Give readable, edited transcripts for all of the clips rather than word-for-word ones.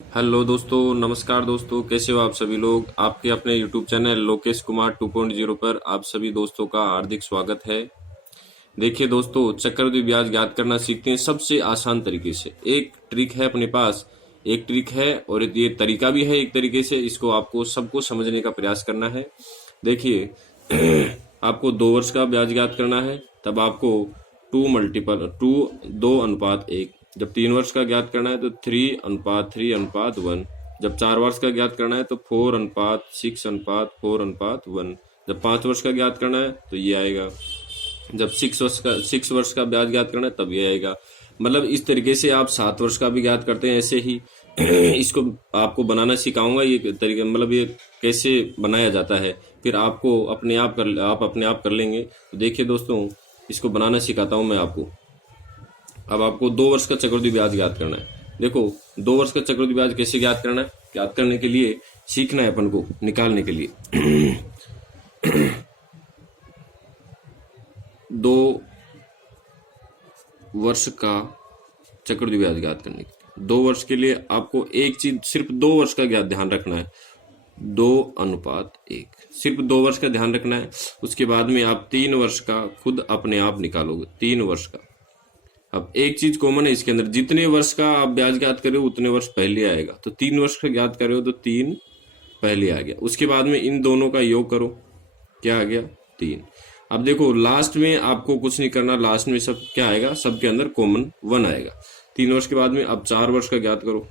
Hello दोस्तों, नमस्कार दोस्तों, कैसे हो आप सभी लोग। आपके अपने यूट्यूब चैनल लोकेश कुमार 2.0 पर आप सभी दोस्तों का हार्दिक स्वागत है। देखिए दोस्तों, चक्रवृद्धि ब्याज ज्ञात करना सीखते हैं सबसे आसान तरीके से। एक ट्रिक है अपने पास, एक ट्रिक है और ये तरीका भी है एक तरीके से। इसको आपको सबको समझने का प्रयास करना है। देखिए आपको 2 वर्ष का ब्याज ज्ञात करना है, तब आपको 2:1। जब 3 वर्ष का ज्ञात करना है तो 3:3:1। जब 4 वर्ष का ज्ञात करना है तो 4:6:4:1। जब 5 वर्ष का ज्ञात करना है तो ये आएगा। जब 6 वर्ष का ब्याज ज्ञात करना है तब ये आएगा। मतलब इस तरीके से आप 7 वर्ष का भी ज्ञात करते हैं, ऐसे ही इसको आपको बनाना सिखाऊंगा। ये तरीका मतलब ये कैसे बनाया जाता है, फिर आपको आप अपने आप कर लेंगे। तो देखिए दोस्तों, इसको बनाना सिखाता हूं मैं आपको। अब आपको 2 वर्ष का चक्रवृद्धि ब्याज ज्ञात करना है। देखो, 2 वर्ष का चक्रवृद्धि ब्याज कैसे ज्ञात करना है, ज्ञात करने के लिए सीखना है अपन को, निकालने के लिए 2 वर्ष का चक्रवृद्धि ब्याज ज्ञात करने के लिए 2 वर्ष के लिए आपको एक चीज, सिर्फ 2 वर्ष का ज्ञात ध्यान रखना है। 2:1, सिर्फ 2 वर्ष का ध्यान रखना है। उसके बाद में आप 3 वर्ष का खुद अपने आप निकालोगे। 3 वर्ष का, अब एक चीज कॉमन है इसके अंदर, जितने वर्ष का आप ब्याज ज्ञात कर रहे हो उतने वर्ष पहले आएगा। तो 3 वर्ष का ज्ञात कर रहे हो तो 3 पहले आ गया। उसके बाद में इन दोनों का योग करो, क्या आ गया, 3। अब देखो, लास्ट में आपको कुछ नहीं करना, लास्ट में सब क्या आएगा, सबके अंदर कॉमन 1 आएगा। 3 वर्ष के बाद में अब 4 वर्ष का ज्ञात करो।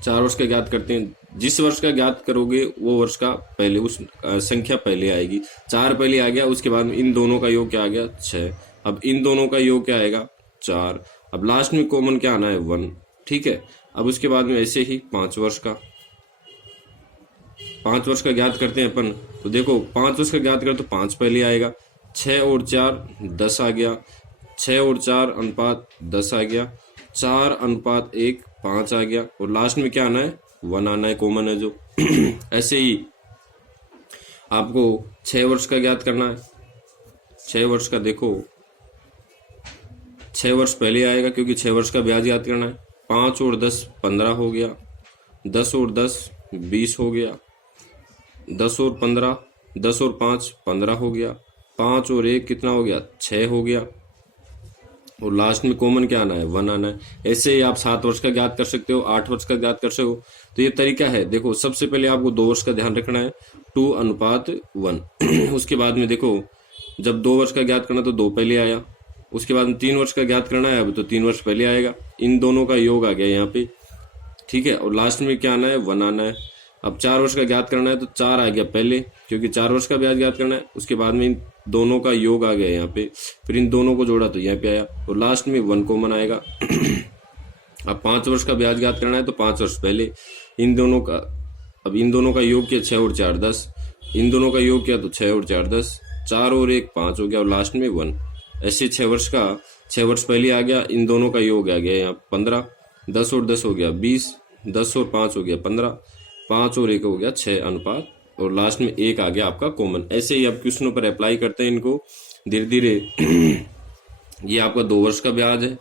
4 वर्ष का ज्ञात करते हैं। जिस वर्ष का ज्ञात करोगे वो वर्ष का पहले उस संख्या पहले आएगी। 4 पहले आ गया। उसके बाद में इन दोनों का योग क्या आ गया, 6। अब इन दोनों का योग क्या आएगा, 4। अब लास्ट में कॉमन क्या आना है, 1। ठीक है। अब उसके बाद में ऐसे ही 5 वर्ष का, 5 वर्ष का ज्ञात करते हैं अपन। तो देखो, 5 वर्ष का ज्ञात कर तो 5 पहले आएगा। 6 और 4 10 आ गया। 6 और 4 अनुपात 10 आ गया। 4:1 5 आ गया। और लास्ट में क्या आना है, 1 आना है, कॉमन है जो ऐसे ही आपको 6 वर्ष का ज्ञात करना है। 6 वर्ष का देखो, 6 वर्ष पहले आएगा क्योंकि 6 वर्ष का ब्याज याद करना है। 5 और 10 15 हो गया। 10 और 10 20 हो गया। 10 और 15, 10 और 5 15 हो गया। 5 और 1 कितना हो गया, 6 हो गया। और लास्ट में कॉमन क्या आना है, 1 आना है। ऐसे ही आप 7 वर्ष का ज्ञात कर सकते हो, 8 वर्ष का ज्ञात कर सकते हो। तो ये तरीका है। देखो, सबसे पहले आपको 2 वर्ष का ध्यान रखना है, 2:1 उसके बाद में देखो, जब 2 वर्ष का ज्ञात करना तो 2 पहले आया। उसके बाद में 3 वर्ष का ज्ञात करना है, अब तो 3 वर्ष पहले आएगा। इन दोनों का योग आ गया यहाँ पे, ठीक है। और लास्ट में क्या आना है, 1 आना है। अब 4 वर्ष का ज्ञात करना है तो 4 आ गया पहले, क्योंकि 4 वर्ष का ब्याज ज्ञात करना है। उसके बाद में इन दोनों का योग आ गया यहाँ पे, फिर इन दोनों को जोड़ा तो यहाँ पे आया। और लास्ट में 1 कॉमन आएगा अब 5 वर्ष का ब्याज ज्ञात करना है तो 5 वर्ष पहले इन दोनों का, अब इन दोनों का योग किया 6 और 4 10। इन दोनों का योग किया तो 6 और 4 10। 4 और 1 5 हो गया। और लास्ट में 1। ऐसे 6 वर्ष का, 6 वर्ष पहले आ गया। इन दोनों का योग आ गया यहाँ 15। 10 और 10 हो गया 20। 10 और 5 हो गया 15। 5 और 1 हो गया 6 अनुपात। और लास्ट में 1 आ गया आपका कॉमन। ऐसे ही आप क्वेश्चनों पर अप्लाई करते हैं इनको धीरे धीरे ये आपका 2 वर्ष का ब्याज है,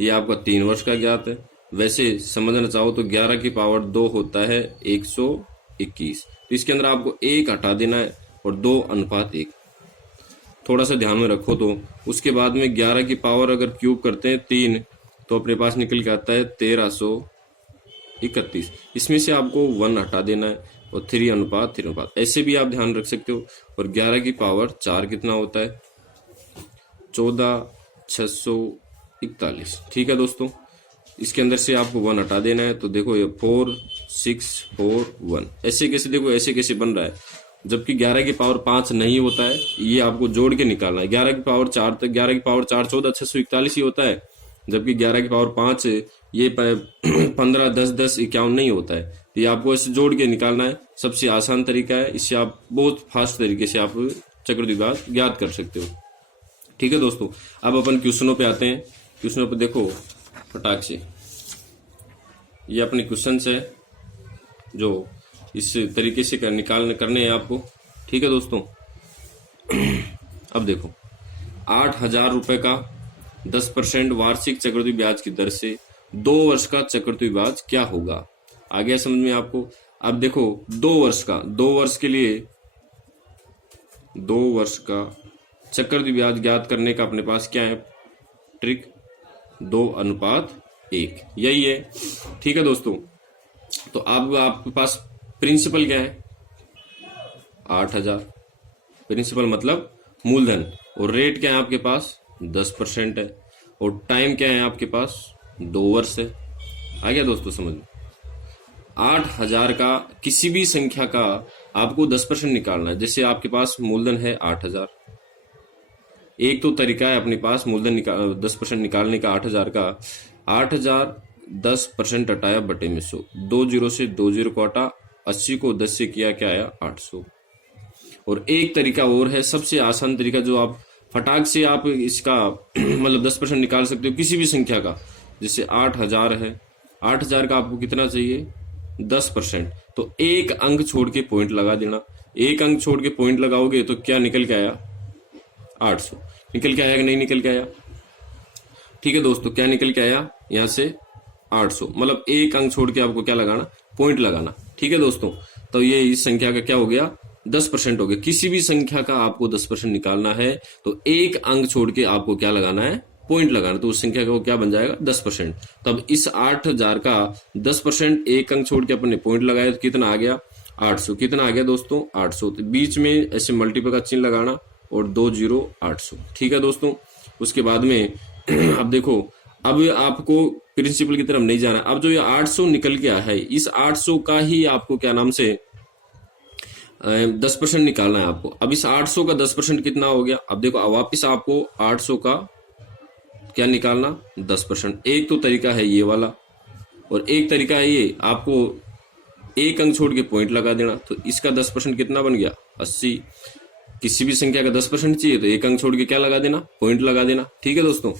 ये आपका 3 वर्ष का ज्ञात है। वैसे समझना चाहो तो 11 की पावर 2 होता है 121। तो इसके अंदर आपको 1 हटा देना है और 2:1 थोड़ा सा ध्यान में रखो। तो उसके बाद में 11 की पावर अगर क्यूब करते हैं 3 तो अपने पास निकल के आता है 1331। इसमें से आपको 1 हटा देना है और 3:3 ऐसे भी आप ध्यान रख सकते हो। और 11 की पावर 4 कितना होता है, 14,641। ठीक है दोस्तों, इसके अंदर से आपको 1 हटा देना है। तो देखो ये 4641 ऐसे कैसे, देखो ऐसे कैसे बन रहा है, जबकि 11 की पावर 5 नहीं होता है। ये आपको जोड़ के निकालना है। 11 की पावर 4 तक, 11 की पावर 4 14,641 ही होता है, जबकि 11 की पावर 5 ये 15 10 10 51 नहीं होता है। ये आपको ऐसे जोड़ के निकालना है। सबसे आसान तरीका है, इससे आप बहुत फास्ट तरीके से आप चक्रवृद्धि ब्याज ज्ञात कर सकते हो। ठीक है दोस्तों, अब अपन क्वेश्चनों पे आते हैं। क्वेश्चनों पे देखो फटाक से, ये अपने क्वेश्चन है जो इस तरीके से करने हैं आपको। ठीक है दोस्तों, अब देखो, 8,000 रुपए का 10% वार्षिक चक्रवृद्धि ब्याज की दर से 2 वर्ष का चक्रवृद्धि ब्याज क्या होगा। आ गया समझ में आपको। अब देखो 2 वर्ष का, 2 वर्ष के लिए 2 वर्ष का चक्रवृद्धि ब्याज ज्ञात करने का अपने पास क्या है ट्रिक, 2:1, यही है। ठीक है दोस्तों, तो अब आपके पास प्रिंसिपल क्या है 8,000, प्रिंसिपल मतलब मूलधन, और रेट क्या है आपके पास 10% है, और टाइम क्या है आपके पास 2 वर्ष है। आ गया दोस्तों समझ में। 8,000 का किसी भी संख्या का आपको 10% निकालना है। जैसे आपके पास मूलधन है 8,000, एक तो तरीका है अपने पास मूलधन 10% निकालने का 8,000 का। 8,000 10% हटाया बटे में 100, 2 जीरो से 2 जीरो को हटा, 80 को 10 से किया क्या आया 800। और एक तरीका और है, सबसे आसान तरीका, जो आप फटाक से आप इसका मतलब 10% निकाल सकते हो किसी भी संख्या का। जैसे 8,000 है, 8,000 का आपको कितना चाहिए 10%, तो एक अंक छोड़ के पॉइंट लगा देना। एक अंक छोड़ के पॉइंट लगाओगे तो क्या निकल के आया 800, निकल के आया कि नहीं निकल के आया। ठीक है दोस्तों, क्या निकल के आया यहां से 800, मतलब एक अंक छोड़ के आपको क्या लगाना पॉइंट लगाना। ठीक है दोस्तों, तो ये इस संख्या का क्या हो गया 10% हो गया। किसी भी संख्या का आपको 10% निकालना है तो एक अंक छोड़ के आपको क्या लगाना है पॉइंट लगाना, तो उस संख्या का वो क्या बन जाएगा 10%। तब इस 8,000 का 10% एक अंक छोड़ के अपने पॉइंट लगाया तो कितना आ गया 800। कितना आ गया दोस्तों 800। तो बीच में ऐसे मल्टीपल का चिन्ह लगाना और 2 जीरो 800। ठीक है दोस्तों, उसके बाद में अब देखो, अब आपको प्रिंसिपल की तरफ नहीं जाना। अब जो ये 800 निकल के आया है, इस 800 का ही आपको क्या नाम से 10% निकालना है आपको। अब इस 800 का 10% कितना हो गया, अब देखो अब वापिस आपको 800 का क्या निकालना 10%। एक तो तरीका है ये वाला, और एक तरीका है ये, आपको एक अंक छोड़ के पॉइंट लगा देना। तो इसका 10% कितना बन गया 80। किसी भी संख्या का 10% चाहिए तो एक अंक छोड़ के क्या लगा देना पॉइंट लगा देना। ठीक है दोस्तों,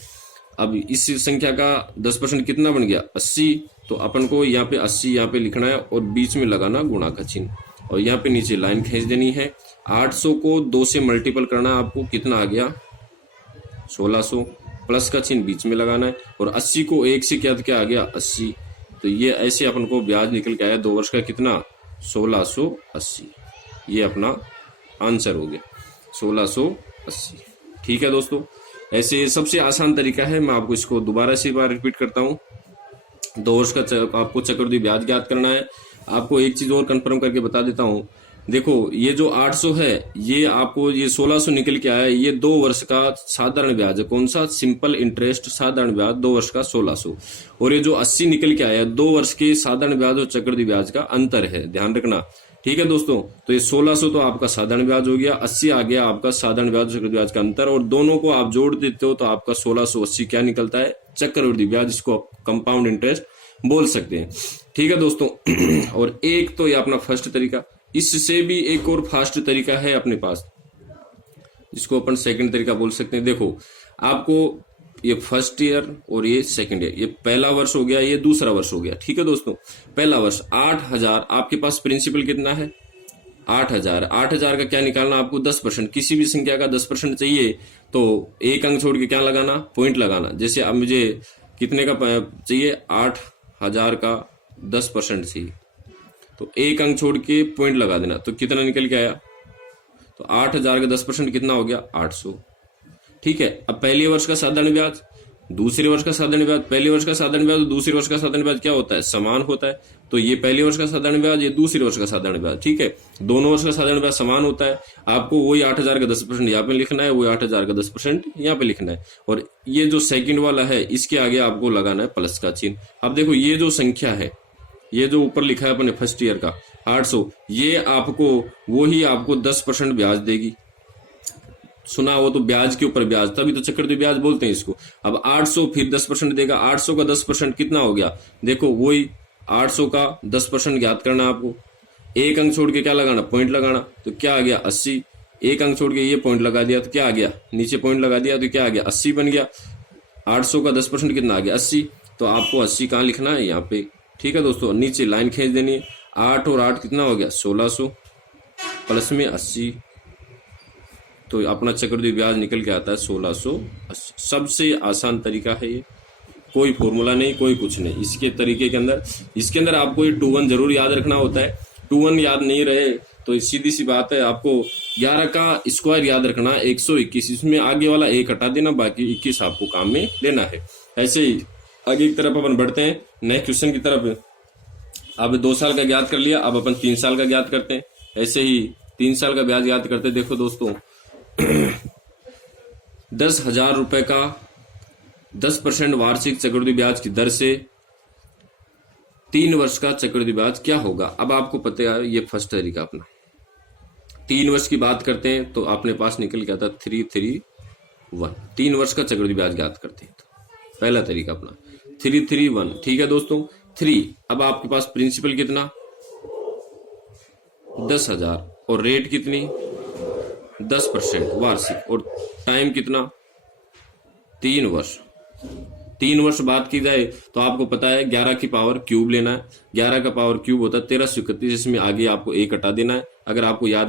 अब इस संख्या का 10% कितना बन गया 80, तो अपन को यहाँ पे 80 यहाँ पे लिखना है और बीच में लगाना गुणा का चिन्ह, और यहाँ पे नीचे लाइन खींच देनी है। 800 को 2 से मल्टीपल करना है आपको, कितना आ गया 1600, प्लस का चिन्ह बीच में लगाना है, और 80 को 1 से क्या आ गया 80। तो ये ऐसे अपन को ब्याज निकल के आया 2 वर्ष का कितना 1680। ये अपना आंसर हो गया 1680। ठीक है दोस्तों, ऐसे सबसे आसान तरीका है। मैं आपको इसको दोबारा से बार रिपीट करता हूँ। 2 वर्ष का आपको चक्रवृद्धि ब्याज ज्ञात करना है। आपको एक चीज और कंफर्म करके बता देता हूँ, देखो ये जो 800 है, ये आपको ये 1600 निकल के आया है, ये 2 वर्ष का साधारण ब्याज है। कौन सा सिंपल इंटरेस्ट साधारण ब्याज 2 वर्ष का 1600। और ये जो 80 निकल के आया 2 वर्ष के साधारण ब्याज और चक्रवृद्धि ब्याज का अंतर है, ध्यान रखना। ठीक है दोस्तों, तो ये 1600 तो आपका साधारण ब्याज हो गया, 80 आ गया आपका साधारण ब्याज और चक्रवृद्धि ब्याज का अंतर, और दोनों को आप जोड़ देते हो तो आपका 1680 क्या निकलता है चक्रवृद्धि ब्याज, जिसको आप कंपाउंड इंटरेस्ट बोल सकते हैं। ठीक है दोस्तों, और एक तो ये अपना फर्स्ट तरीका, इससे भी एक और फास्ट तरीका है अपने पास, जिसको अपन सेकंड तरीका बोल सकते हैं। देखो आपको ये फर्स्ट ईयर और ये सेकंड ईयर, ये पहला वर्ष हो गया, ये दूसरा वर्ष हो गया। ठीक है दोस्तों, पहला वर्ष 8,000, आपके पास प्रिंसिपल कितना है 8,000। 8,000 का क्या निकालना आपको 10%। किसी भी संख्या का 10% चाहिए तो एक अंक छोड़ के क्या लगाना पॉइंट लगाना। जैसे अब मुझे कितने का चाहिए 8,000 का 10% चाहिए, तो एक अंक छोड़ के पॉइंट लगा देना, तो कितना निकल के आया, तो 8,000 का 10% कितना हो गया 800। ठीक है, अब पहले वर्ष का साधारण ब्याज, दूसरे वर्ष का साधारण ब्याज, पहले वर्ष का साधारण ब्याज और दूसरे वर्ष का साधारण ब्याज क्या होता है समान होता है। तो ये पहले वर्ष का साधारण ब्याज, ये दूसरे वर्ष का साधारण ब्याज। ठीक है, दोनों वर्ष का साधारण ब्याज समान होता है। आपको वही 8,000 का 10% यहाँ पे लिखना है, वही 8,000 का 10% यहाँ पे लिखना है, और ये जो सेकंड वाला है इसके आगे आपको लगाना है प्लस का चिन्ह। अब देखो ये जो संख्या है, ये जो ऊपर लिखा है अपने फर्स्ट ईयर का 800, ये आपको वही आपको 10% ब्याज देगी। सुना हो तो ब्याज के ऊपर ब्याज, तभी तो चक्रवृद्धि ब्याज बोलते हैं इसको। अब 800 फिर 10% देगा, 800 का 10% कितना हो गया, देखो वही 800 का 10% ज्ञात करना आपको। एक अंक छोड़ के क्या लगाना पॉइंट लगाना, तो क्या आ गया 80। एक अंक छोड़ के ये पॉइंट लगा दिया तो क्या आ गया, नीचे पॉइंट लगा दिया तो क्या आ गया 80 बन गया। 800 का 10% कितना आ गया 80, तो आपको 80 कहाँ लिखना है यहाँ पे। ठीक है दोस्तों, नीचे लाइन खींच देनी है। 8 और 8 कितना हो गया 1600, प्लस में 80, तो अपना चक्रवृद्धि ब्याज निकल के आता है 1680। सबसे आसान तरीका है ये, कोई फॉर्मूला नहीं, कोई कुछ नहीं इसके तरीके के अंदर। इसके अंदर आपको ये 2 1 जरूर याद रखना होता है। 2 1 याद नहीं रहे तो सीधी सी बात है, आपको 11 का स्क्वायर याद रखना 121, इसमें आगे वाला 1 हटा देना, बाकी 21 आपको काम में लेना है। ऐसे ही आगे की तरफ अपन बढ़ते हैं नेक्स्ट क्वेश्चन की तरफ। अब 2 साल का ज्ञात कर लिया, अब अपन 3 साल का ज्ञात करते हैं। ऐसे ही 3 साल का ब्याज याद करते हैं। देखो दोस्तों 10,000 रुपए का 10% वार्षिक चक्रवृद्धि ब्याज की दर से 3 वर्ष का चक्रवृद्धि ब्याज क्या होगा। अब आपको पता है ये फर्स्ट तरीका अपना, 3 वर्ष की बात करते हैं तो अपने पास निकल के आता 331, 3 वर्ष का चक्रवृद्धि ब्याज ज्ञात करते हैं। तो पहला तरीका अपना 331, ठीक है दोस्तों। 3, अब आपके पास प्रिंसिपल कितना 10,000 और रेट कितनी 10% वार्षिक, और टाइम कितना 3 वर्ष। 3 वर्ष बात की जाए तो आपको पता है 11 की पावर क्यूब लेना है, 11 का पावर क्यूब होता है 1331, इसमें आगे आपको 1 हटा देना है। अगर आपको याद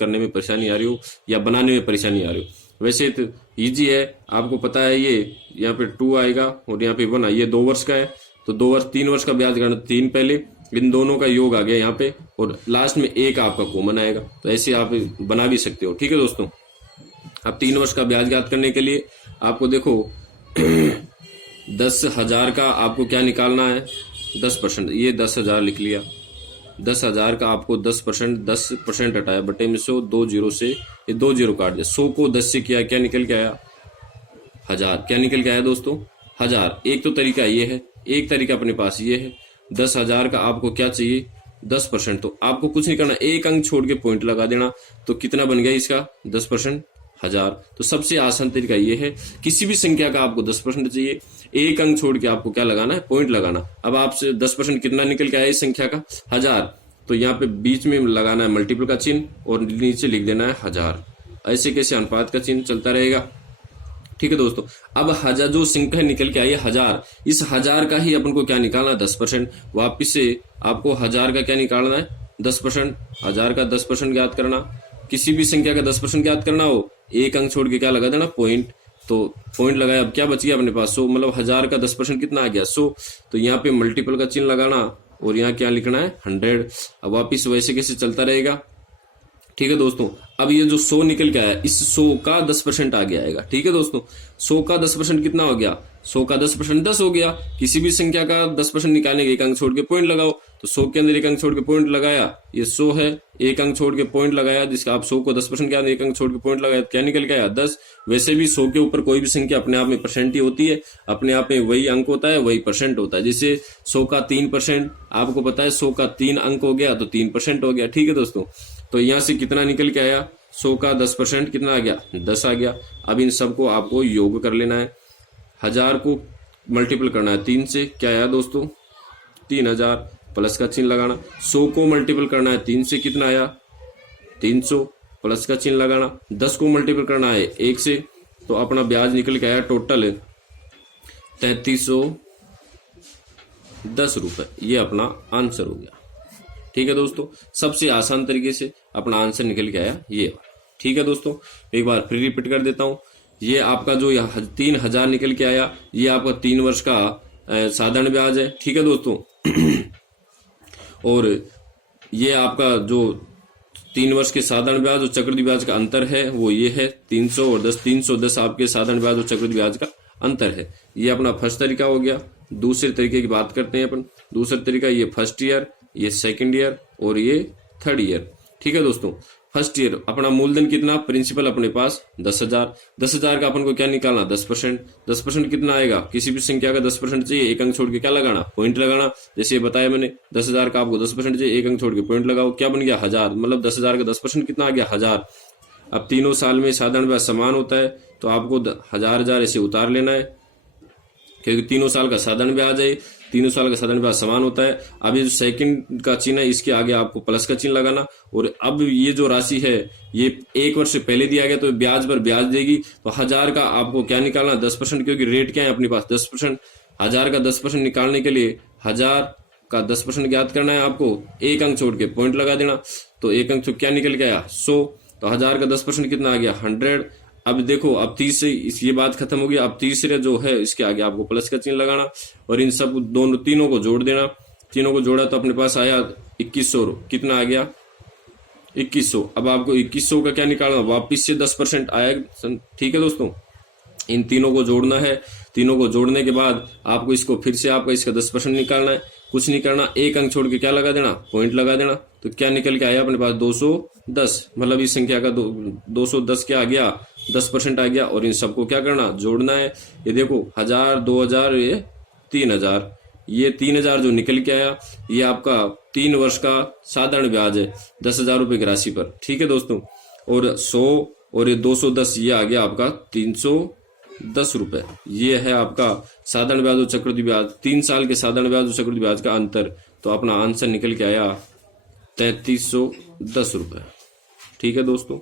करने में परेशानी आ रही हो या बनाने में परेशानी आ रही हो, वैसे तो इजी है, आपको पता है ये यहाँ पे 2 आएगा और यहाँ पे 1 ये 2 वर्ष का है, तो 2 वर्ष 3 वर्ष का ब्याज गणना 3 पहले, इन दोनों का योग आ गया यहाँ पे, और लास्ट में 1 आपका कॉमन आएगा। तो ऐसे आप बना भी सकते हो, ठीक है दोस्तों। अब 3 वर्ष का ब्याज ज्ञात करने के लिए आपको देखो 10,000 का आपको क्या निकालना है 10%, ये 10,000 लिख लिया। 10,000 का आपको 10% हटाया बटे में 100, 2 0 से ये 2 0 काट दिया। 100 को 10 से किया, क्या निकल के आया 1000, क्या निकल के आया दोस्तों 1000। एक तो तरीका ये है, एक तरीका अपने पास ये है। 10,000 का आपको क्या चाहिए 10%, तो आपको कुछ नहीं करना, एक अंक छोड़ के पॉइंट लगा देना, तो कितना बन गया इसका 10%, 1000। तो सबसे आसान तरीका ये है, किसी भी संख्या का आपको 10% चाहिए, एक अंक छोड़ के आपको क्या लगाना है पॉइंट लगाना। अब आपसे 10% कितना निकल के आया इस संख्या का 1000, तो यहाँ पे बीच में लगाना है मल्टीपल का चिन्ह और नीचे लिख देना है 1000। ऐसे कैसे अनुपात का चिन्ह चलता रहेगा, ठीक है दोस्तों। अब 1000 जो संख्या निकल के आई है 1000, इस 1000 का ही अपन को क्या निकालना है 10%। वापिस से आपको 1000 का क्या निकालना है 10%, 1000 का 10% ज्ञात करना। किसी भी संख्या का 10% ज्ञात करना हो, एक अंक छोड़ के क्या लगा देना पॉइंट, तो पॉइंट लगाया। अब क्या बच गया अपने पास 100, मतलब 1000 का 10% कितना आ गया 100, तो यहाँ पे मल्टीपल का चिन्ह लगाना और यहाँ क्या लिखना है 100। अब वापिस वैसे कैसे चलता रहेगा, ठीक है दोस्तों। अब ये जो 100 निकल के आया, इस 100 का 10% आगे आएगा, ठीक है दोस्तों। 100 का 10% कितना हो गया, 100 का 10% 10 हो गया। किसी भी संख्या का 10% निकालने के एक अंक छोड़ के पॉइंट लगाओ, तो 100 के अंदर एक अंक छोड़ के पॉइंट लगाया, ये 100 है, एक अंक छोड़ के पॉइंट लगाया, जिसका आप 100 को 10% के अंदर एक अंक छोड़ के पॉइंट लगाया, क्या निकल के आया 10। वैसे भी 100 के ऊपर कोई भी संख्या अपने आप में परसेंट ही होती है, अपने आप में वही अंक होता है, वही परसेंट होता है। जैसे 100 का 3%, आपको पता है 100 का 3 अंक हो गया तो 3% हो गया, ठीक है दोस्तों। तो यहाँ से कितना निकल के आया 100 का 10% कितना आ गया 10 आ गया। अब इन सबको आपको योग कर लेना है, 1000 को मल्टीपल करना है 3 से, क्या आया दोस्तों 3000, प्लस का चिन्ह लगाना। 100 को मल्टीपल करना है 3 से, कितना आया 300, प्लस का चिन्ह लगाना। 10 को मल्टीपल करना है 1 से, तो अपना ब्याज निकल के आया टोटल 3310 रुपए। ये अपना आंसर हो गया, ठीक है दोस्तों। सबसे आसान तरीके से अपना आंसर निकल के आया ये, ठीक है दोस्तों। एक बार फिर रिपीट कर देता हूं, ये आपका जो 3000 निकल के आया, ये आपका 3 वर्ष का साधारण ब्याज है, ठीक है दोस्तों। और ये आपका जो 3 वर्ष के साधारण ब्याज और चक्रवृद्धि ब्याज का अंतर है वो ये है 300 और 10, 310 आपके साधारण ब्याज और चक्रवृद्धि ब्याज का अंतर है। ये अपना फर्स्ट तरीका हो गया। दूसरे तरीके की बात करते हैं अपन। दूसरा तरीका ये फर्स्ट ईयर, ये सेकंड ईयर और ये थर्ड ईयर, ठीक है दोस्तों। फर्स्ट ईयर अपना मूलधन कितना, प्रिंसिपल अपने पास 10,000, 10,000 का अपन को क्या निकालना 10%, 10% कितना आएगा, किसी भी संख्या का 10% चाहिए, एक अंक छोड़ के क्या लगाना पॉइंट लगाना। जैसे बताया मैंने 10,000 का आपको 10% चाहिए, एक अंक छोड़ के पॉइंट लगाओ, क्या बन गया 1000, मतलब 10,000 का 10% कितना आ गया 1000। अब तीनों साल में साधारण ब्याज समान होता है, तो आपको 1000 ऐसे उतार लेना है, क्योंकि तीनों साल का साधारण ब्याज है, तीनों साल का साधारण ब्याज समान होता है। अब ये जो सेकंड का चिन्ह है, इसके आगे आपको प्लस का चिन्ह लगाना। और अब ये जो राशि है ये 1 वर्ष से पहले दिया गया, तो ब्याज पर ब्याज देगी। तो 1000 का आपको क्या निकालना 10%, क्योंकि रेट क्या है अपने पास 10%। 1000 का 10% निकालने के लिए 1000 का 10% ज्ञात करना है आपको, एक अंक छोड़ के पॉइंट लगा देना, तो एक अंक क्या निकल गया 100। तो 1000 का 10% कितना आ गया 100। अब देखो, अब तीसरे ये बात खत्म हो गई। अब तीसरे जो है इसके आगे आपको प्लस का चिन्ह लगाना और इन सब दोनों तीनों को जोड़ देना। तीनों को जोड़ा तो अपने पास आया 2100। कितना आ गया? 2100। अब आपको 2100 का क्या निकालना? वापिस से 10% आया। ठीक है दोस्तों, इन तीनों को जोड़ना है। तीनों को जोड़ने के बाद आपको इसको फिर से आपका इसका 10% निकालना है। कुछ नहीं करना, एक अंक छोड़ के क्या लगा देना? पॉइंट लगा देना। तो क्या निकल के आया अपने पास? 210। मतलब इस संख्या का 210 क्या आ गया? 10% आ गया। और इन सबको क्या करना? जोड़ना है। ये देखो 1000, 2000, ये 3000। ये 3000 जो निकल के आया ये आपका 3 वर्ष का साधारण ब्याज है 10,000 रुपए की राशि पर। ठीक है दोस्तों, और 100 और ये 210 ये आ गया आपका 310 रुपए। ये है आपका साधारण ब्याज और चक्रवृद्धि ब्याज, 3 साल के साधारण ब्याज और चक्रवृद्धि ब्याज का अंतर। तो अपना आंसर निकल के आया 3310 रुपए। ठीक है दोस्तों,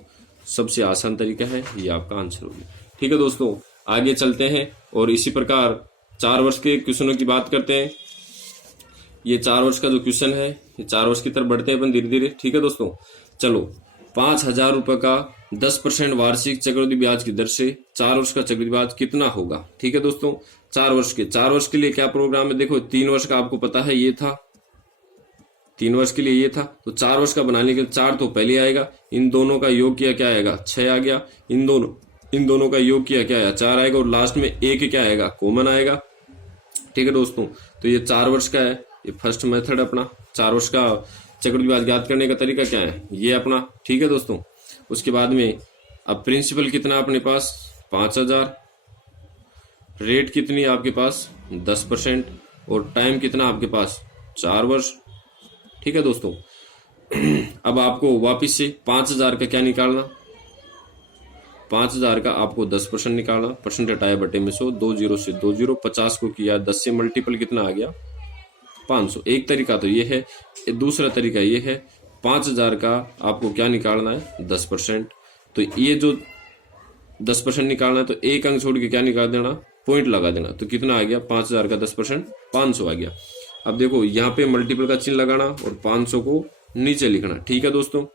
सबसे आसान तरीका है, ये आपका आंसर होगा। ठीक है दोस्तों, आगे चलते हैं और इसी प्रकार 4 वर्ष के क्वेश्चनों की बात करते हैं। ये 4 वर्ष का जो क्वेश्चन है, ये 4 वर्ष की तरफ बढ़ते हैं अपन धीरे धीरे। ठीक है दोस्तों, चलो 5000 रुपए का 10% वार्षिक चक्रवृद्धि ब्याज की दर से 4 वर्ष का चक्रवृद्धि ब्याज कितना होगा? ठीक है दोस्तों, 4 वर्ष के लिए क्या प्रोग्राम है? देखो 3 वर्ष का आपको पता है ये था, 3 वर्ष के लिए ये था। तो 4 वर्ष का बनाने के लिए 4 तो पहले आएगा, इन दोनों का योग किया क्या आएगा? 6 आ गया। इन दोनों का योग किया क्या आया? 4 आएगा। और लास्ट में एक क्या आएगा? कॉमन आएगा। ठीक है दोस्तों, तो ये 4 वर्ष का है, ये फर्स्ट मेथड अपना। 4 वर्ष का चक्रवृद्धि ब्याज ज्ञात करने का तरीका क्या है? ये अपना। ठीक है दोस्तों, उसके बाद में अब प्रिंसिपल कितना अपने पास? 5000। रेट कितनी आपके पास? 10%। और टाइम कितना आपके पास? 4 वर्ष। ठीक है दोस्तों, अब आपको वापिस से 5000 का क्या निकालना? 5000 का आपको 10% निकालना। परसेंट हटाया बटे में 100, 2 0 से 2 0, 50 को किया 10 से मल्टीपल, कितना आ गया? 500। एक तरीका तो ये है। दूसरा तरीका ये है, 5000 का आपको क्या निकालना है? 10%। तो ये जो 10% निकालना है तो एक अंक छोड़ के क्या निकाल देना? पॉइंट लगा देना। तो कितना आ गया? 5000 का 10% 500 आ गया। अब देखो यहाँ पे मल्टीपल का चिन्ह लगाना और 500 को नीचे लिखना। ठीक है दोस्तों,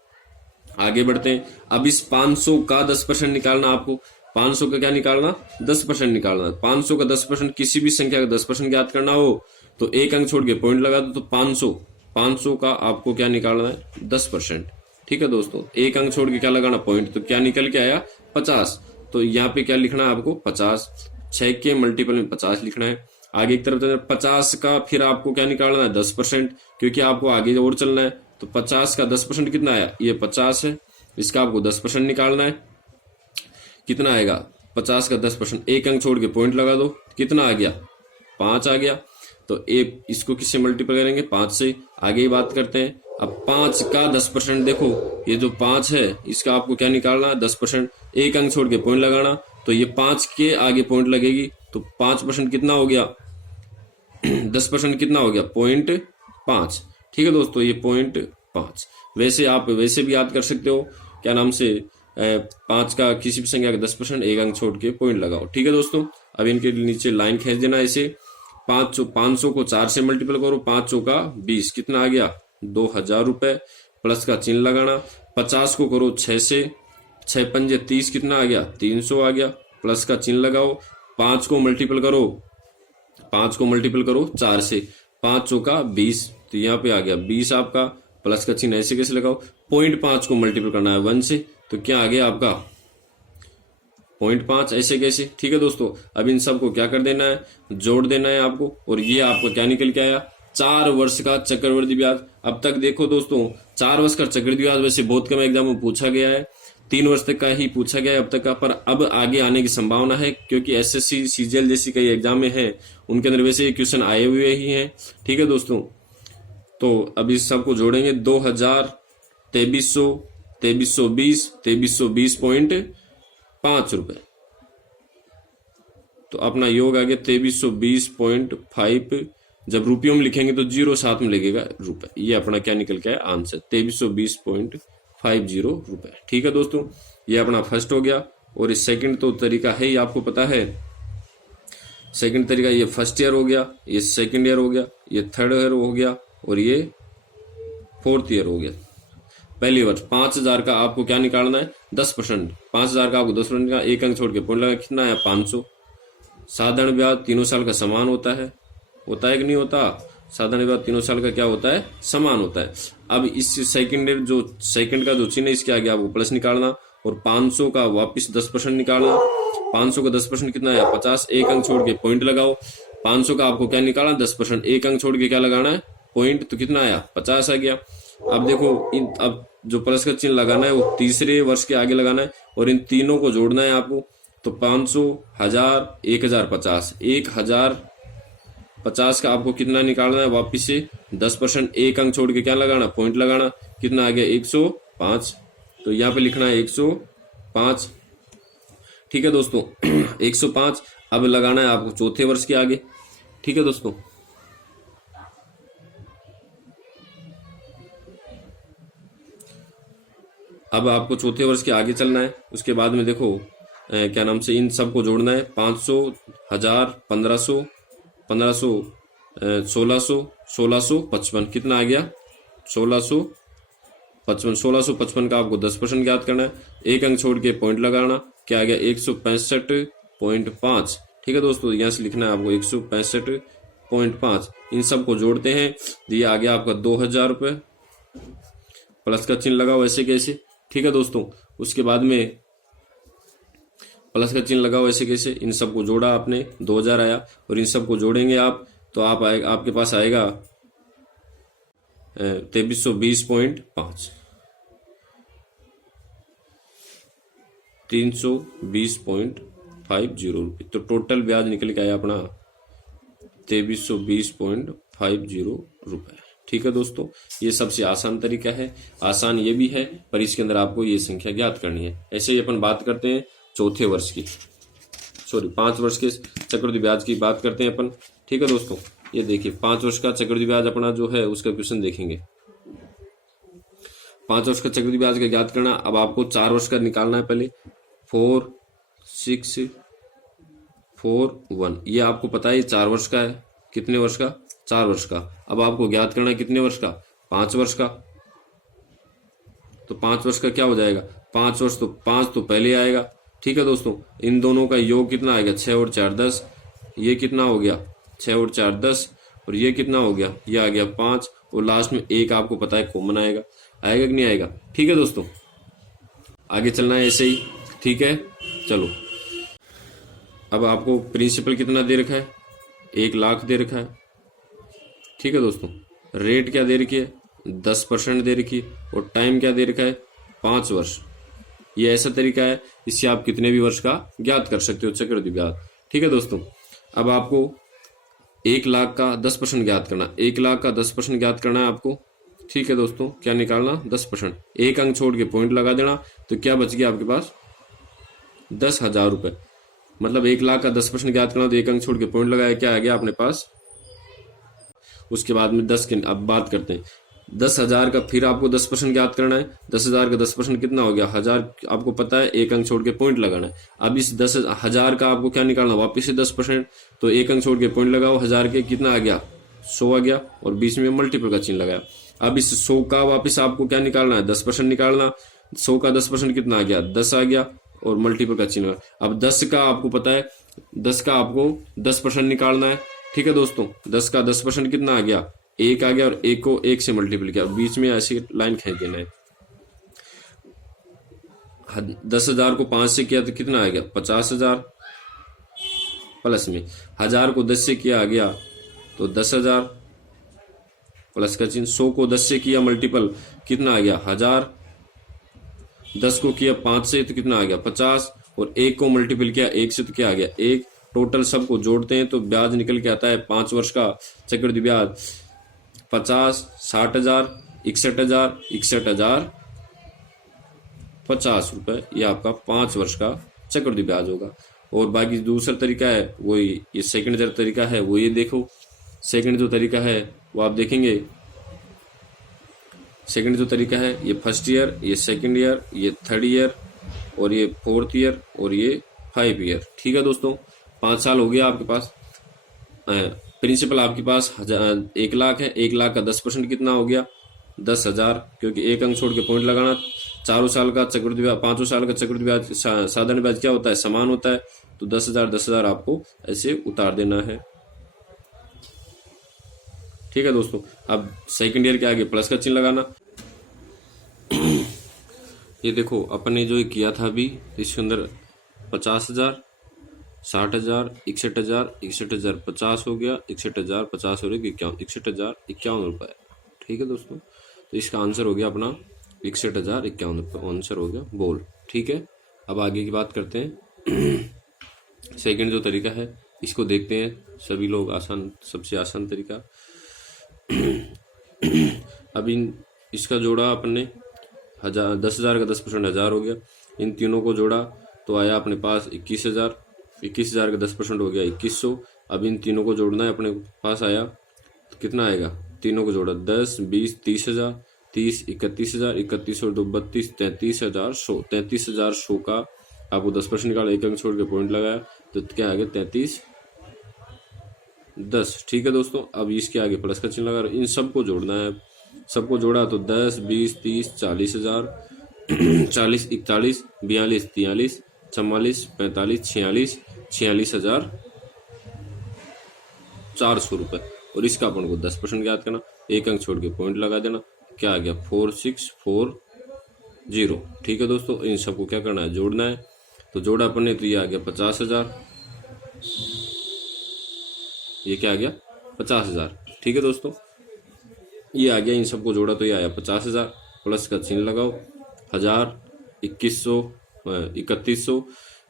आगे बढ़ते हैं। अब इस 500 का 10% निकालना आपको। 500 का क्या निकालना? 10% निकालना। 500 का 10%, किसी भी संख्या का 10% ज्ञात करना हो तो एक अंक छोड़ के पॉइंट लगा दो। तो 500 का आपको क्या निकालना है? 10%। ठीक है दोस्तों, एक अंक छोड़ के क्या लगाना? पॉइंट। तो क्या निकल के आया? 50। तो यहाँ पे क्या लिखना है आपको? 50। 6 के मल्टीपल में 50 लिखना है। आगे एक तरफ 50 का फिर आपको क्या निकालना है? 10%, क्योंकि आपको आगे और चलना है। तो 50 का 10% कितना आया? ये 50 है, इसका आपको 10% निकालना है। कितना आएगा? 50 का 10%, एक अंक छोड़ के पॉइंट लगा दो। कितना आ गया? 5 आ गया। तो एक इसको किससे मल्टीप्लाई करेंगे? 5 से। आगे ही बात करते हैं। अब 5 का 10%, देखो ये जो 5 है इसका आपको क्या निकालना है? 10%, एक अंक छोड़ के पॉइंट लगाना। तो ये 5 के आगे पॉइंट लगेगी। तो 5% कितना हो गया? 10% कितना हो गया? 0.5। ठीक है दोस्तों, ये 0.5। वैसे आप वैसे भी याद कर सकते हो, क्या नाम से 5 का किसी भी संख्या का 10%, एक अंक छोड़ के पॉइंट लगाओ। ठीक है दोस्तों, अब इनके नीचे लाइन खींच देना ऐसे। 500 को 4 से मल्टीपल करो। 500 का 20, कितना आ गया? 2000 रुपए। प्लस का चिन्ह लगाना। 50 को करो 6 से, 6 पंजे 30, कितना आ गया? 300 आ गया। प्लस का चिन्ह लगाओ। 5 को मल्टीपल करो 4 से, 500 का 20, तो यहाँ पे आ गया 20 आपका। प्लस का चिन्ह ऐसे कैसे लगाओ? 0.5 को मल्टीपल करना है 1 से, तो क्या आ गया आपका? 0.5। ऐसे कैसे? ठीक है दोस्तों, अब इन सबको क्या कर देना है? जोड़ देना है आपको। और ये आपको क्या निकल के आया? 4 वर्ष का चक्रवृद्धि ब्याज। अब तक देखो दोस्तों, 4 वर्ष का चक्रवृद्धि ब्याज वैसे बहुत कम एग्जाम में पूछा गया है, 3 वर्ष तक का ही पूछा गया है अब तक का। पर अब आगे आने की संभावना है, क्योंकि एसएससी सीजीएल जैसी कई एग्जाम में है, उनके अंदर वैसे ये क्वेश्चन आए हुए ही हैं। ठीक है दोस्तों, तो अब इस सबको जोड़ेंगे। 2000, 2300, 2320, 2320.5 रुपए। तो अपना योग आ गया 2320.5। जब रुपयों में लिखेंगे तो 0 साथ में लगेगा रुपए। ये अपना क्या निकल के आया? आंसर 2320.50 रुपए। ठीक है दोस्तों, ये अपना फर्स्ट हो गया। और इस सेकंड तो तरीका है ही, आपको पता है। सेकंड तरीका, ये फर्स्ट ईयर हो गया, ये सेकंड ईयर हो गया, ये थर्ड ईयर हो गया और ये फोर्थ ईयर हो गया। पहली वर्ष 5,000 का आपको क्या निकालना है 10%। 5,000 का आपको 10% निकालना, एक अंक छोड़ के पॉइंट लगा, कितना है 500। साधारण ब्याज तीनों साल का समान होता है कि नहीं होता? साधारण ब्याज तीनों साल का क्या होता है, समान होता है। अब इस सेकंड का जो चिन्ह है इसके आगे आपको प्लस निकालना और 500 का वापिस 10% निकालना। 500 का 10% कितना है 50, एक अंक छोड़ के पॉइंट लगाओ। 500 का आपको क्या निकालना 10%, एक अंक छोड़ के क्या लगाना है पॉइंट, तो कितना आया 50 आ गया। अब देखो अब जो प्लस का चिन्ह लगाना है वो तीसरे वर्ष के आगे लगाना है और इन तीनों को जोड़ना है आपको। तो 500, 1000, 1050, 1050 का आपको कितना निकालना है वापिस से 10%, एक अंक छोड़ के क्या लगाना पॉइंट लगाना, कितना आ गया 105। तो यहाँ पे लिखना है 105। ठीक है दोस्तों 105। अब लगाना है आपको चौथे वर्ष के आगे। ठीक है दोस्तों, अब आपको चौथे वर्ष के आगे चलना है। उसके बाद में देखो क्या नाम से इन सबको जोड़ना है। 500, 1000, 1500, 1500, 1600, 1655, कितना आ गया 1655। 1655 का आपको 10% ज्ञात करना है, एक अंक छोड़ के पॉइंट लगाना, क्या आ गया 165.5। ठीक है दोस्तों, यहाँ से लिखना है आपको 165.5। इन सबको जोड़ते हैं तो ये आ गया आपका 2000 रुपये। प्लस का चिन्ह लगाओ ऐसे कैसे। ठीक है दोस्तों, उसके बाद में प्लस का चिन्ह लगाओ ऐसे कैसे, इन सबको जोड़ा आपने 2000 आया और इन सबको जोड़ेंगे आप तो आपके पास आएगा 2320.5, 320.50 रुपये। तो टोटल ब्याज निकल के आया अपना 2320.50 रुपये। ठीक है दोस्तों, ये सबसे आसान तरीका है, आसान ये भी है पर इसके अंदर आपको ये संख्या ज्ञात करनी है। ऐसे ही अपन बात करते हैं चौथे वर्ष की, 5 वर्ष के चक्रवृद्धि ब्याज की बात करते हैं अपन। ठीक है दोस्तों, ये देखिए 5 वर्ष का चक्रवृद्धि ब्याज अपना जो है उसका क्वेश्चन देखेंगे। 5 वर्ष का चक्रवृद्धि ब्याज का ज्ञात करना। अब आपको 4 वर्ष का निकालना है पहले। 4, 6, 4, 1, ये आपको पता है ये 4 वर्ष का है। कितने वर्ष का 4 वर्ष का। अब आपको ज्ञात करना है कितने वर्ष का 5 वर्ष का। तो 5 वर्ष का क्या हो जाएगा 5 वर्ष, तो 5 तो पहले आएगा। ठीक है दोस्तों, इन दोनों का योग कितना आएगा 6 और 4 10, ये कितना हो गया 6 और 4 10 और ये कितना हो गया ये आ गया 5 और लास्ट में एक आपको पता है कॉमन आएगा कि नहीं आएगा। ठीक है दोस्तों, आगे चलना है ऐसे ही। ठीक है, चलो अब आपको प्रिंसिपल कितना दे रखा है 1 लाख दे रखा है। ठीक है दोस्तों, रेट क्या दे रखी है 10% दे रखी है और टाइम क्या दे रखा है 5 वर्ष। ये ऐसा तरीका है, इससे आप कितने भी वर्ष का ज्ञात कर सकते हो चक्रवृद्धि ब्याज। ठीक है दोस्तों, अब आपको 1 लाख का 10% ज्ञात करना, 1 लाख का 10% ज्ञात करना है आपको। ठीक है दोस्तों, क्या निकालना 10%, एक अंक छोड़ के पॉइंट लगा देना, तो क्या बच गया आपके पास 10,000 रुपये। मतलब 1 लाख का 10% ज्ञात करना तो एक अंक छोड़ के पॉइंट लगाया, क्या आ गया अपने पास। उसके बाद में 10 की अब बात करते हैं 10,000 का, फिर आपको 10% ज्ञात करना है। 10,000 का 10% कितना हो गया 1000, आपको पता है एक अंक छोड़ के पॉइंट लगाना है। अब इस 10,000 का आपको क्या निकालना वापिस से 10%, तो एक अंक छोड़ के पॉइंट लगाओ, 1000 के कितना आ गया 100 आ गया और बीच में मल्टीपल का चिन्ह लगाया। अब इस 100 का वापिस आपको क्या निकालना है 10% निकालना। 100 का 10% कितना आ गया 10 आ गया और मल्टीपल का चिन्ह। अब 10 का आपको पता है 10 का आपको 10% निकालना है। ठीक है दोस्तों, 10 का 10% कितना आ गया 1 आ गया और 1 को 1 से मल्टीपल किया, बीच में ऐसी लाइन खींच देना है। 10,000 को 5 से किया तो कितना आ गया 50,000, प्लस में 1000 को 10 से किया आ गया तो 10,000 प्लस का चिन्ह। 100 को 10 से किया मल्टीपल कितना आ गया 1000, 10 को किया 5 से तो कितना आ गया 50 और 1 को मल्टीपल किया 1 से तो क्या आ गया 1। टोटल सबको जोड़ते हैं तो ब्याज निकल के आता है 5 वर्ष का चक्रवृद्धि ब्याज 50, 60,000, 61,000, 61,050 रुपये। ये आपका 5 वर्ष का चक्रवृद्धि ब्याज होगा। और बाकी दूसरा तरीका है वही, ये सेकंड जो तरीका है वो ये देखो। सेकंड जो तरीका है वो आप देखेंगे, सेकंड जो तरीका है ये फर्स्ट ईयर, ये सेकंड ईयर, ये थर्ड ईयर और ये फोर्थ ईयर और ये 5 ईयर। ठीक है दोस्तों, 5 साल हो गया आपके पास। प्रिंसिपल आपके पास 1 लाख है, 1 लाख का 10% कितना हो गया 10,000, क्योंकि एक अंक छोड़ के पॉइंट लगाना। चारों साल का चक्रवृद्धि ब्याज, पांचों साल का चक्रवृद्धि ब्याज, साधारण ब्याज क्या होता है, समान होता है। तो 10,000 आपको ऐसे उतार देना है। ठीक है दोस्तों, अब सेकंड ईयर के आगे प्लस का चिन्ह लगाना। ये देखो अपन ने जो किया था अभी, इसके अंदर 50,000, 60,000, 61,000, 61,000 50 हो गया, 61,000 50 हो गया, 61,051 रुपए। ठीक है दोस्तों, तो इसका आंसर हो गया अपना 61,051 रुपये आंसर हो गया बोल। ठीक है, अब आगे की बात करते हैं। सेकंड जो तरीका है इसको देखते हैं सभी लोग, आसान, सबसे आसान तरीका। अब इसका जोड़ा अपन ने 10,000 का 10% 1,000 हो गया। इन तीनों को जोड़ा तो आया अपने पास 21,000, 21,000 का 10% हो गया 2,100। अब इन तीनों को जोड़ना है, अपने पास आया तो कितना आएगा, तीनों को जोड़ा 10, 20, 30,000, 30, 31,000, 31 और 2 32, 33,100, 33,100 का आपको 10% निकाला, एक अंक छोड़ के पॉइंट लगाया तो क्या आ गया 33,10। ठीक है दोस्तों, अब इसके आगे प्लस का चिन्ह लगा, इन सबको जोड़ना है। सबको जोड़ा तो 10, 20, 30, 40,000, 40, 41, 42, 43, 44, 45, 46, 46,400 रुपए। और इसका अपन को 10% ज्ञात करना, एक अंक छोड़ के पॉइंट लगा देना, क्या आ गया 4640। ठीक है दोस्तों, इन सबको क्या करना है, जोड़ना है। तो जोड़ा अपन ने, तो ये आ गया 50,000, ये क्या आ गया 50,000। ठीक है दोस्तों, ये आ गया, इन सबको जोड़ा तो ये आया 50,000, प्लस का चिन्ह लगाओ, 1,000, 2,100, 3,100,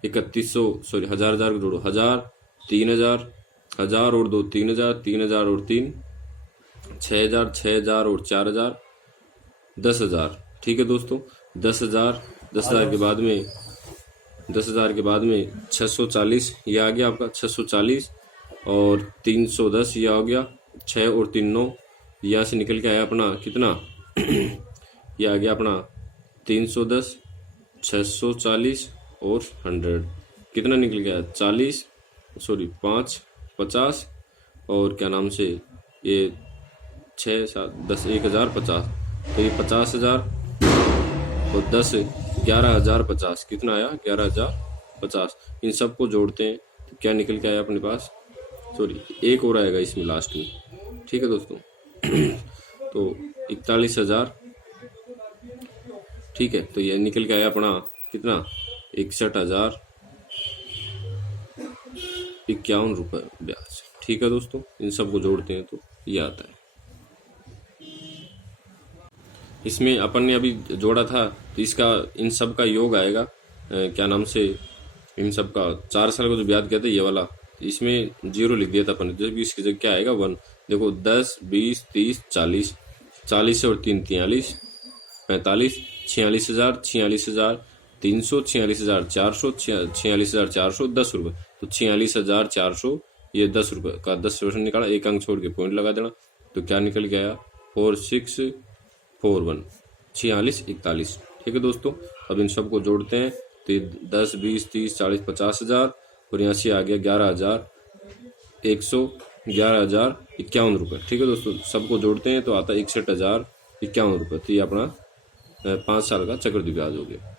3,100 सॉरी 1,000 को जोड़ो, 1,000, 3,000, 1,000 और 2 3,000, 3,000 और 3 6,000, 6,000 और 4,000 10,000। ठीक है दोस्तों, 10,000, 10,000 के बाद में 10,000 के बाद में 640, ये आ गया आपका 640 और 310, ये आ गया 6 और 3 9, यहाँ से निकल के आया अपना कितना, ये आ गया अपना 310, 640 और 100, कितना निकल गया 40 सॉरी 5 50 और क्या नाम से ये 6 7 10 1,050, तो ये 50,000 और 10 11,050, कितना आया 11,050। इन सबको जोड़ते हैं तो क्या निकल के आया अपने पास, सॉरी एक और आएगा इसमें लास्ट में। ठीक है दोस्तों, तो 41,000। ठीक है, तो ये निकल के आया अपना कितना 61,051 रुपये ब्याज। ठीक है दोस्तों, इन सबको जोड़ते हैं तो ये आता है। इसमें अपन ने अभी जोड़ा था तो इसका इन सब का योग आएगा, क्या नाम से, इन सब का 4 साल का जो ब्याज कहते हैं ये वाला, इसमें 0 लिख दिया था अपन, जब इसकी जगह क्या आएगा 1। देखो 10, 20, 30, 40, 40 और 3 43, 45, 46,000, 46,300, 46,400, 46,400 10 रुपये, तो 46,400 ये 10 रुपये का 10% निकाला, एक अंक छोड़ के पॉइंट लगा देना, तो क्या निकल के आया 4641, 4641। ठीक है दोस्तों, अब इन सबको जोड़ते हैं तो 10, 20, 30, 40, 50,000 और यहाँ से आ गया 11,151 रुपये। ठीक है दोस्तों, सबको जोड़ते हैं तो आता है 61,051 रुपये। तो ये अपना 5 साल का चक्रवृद्धि ब्याज हो गया।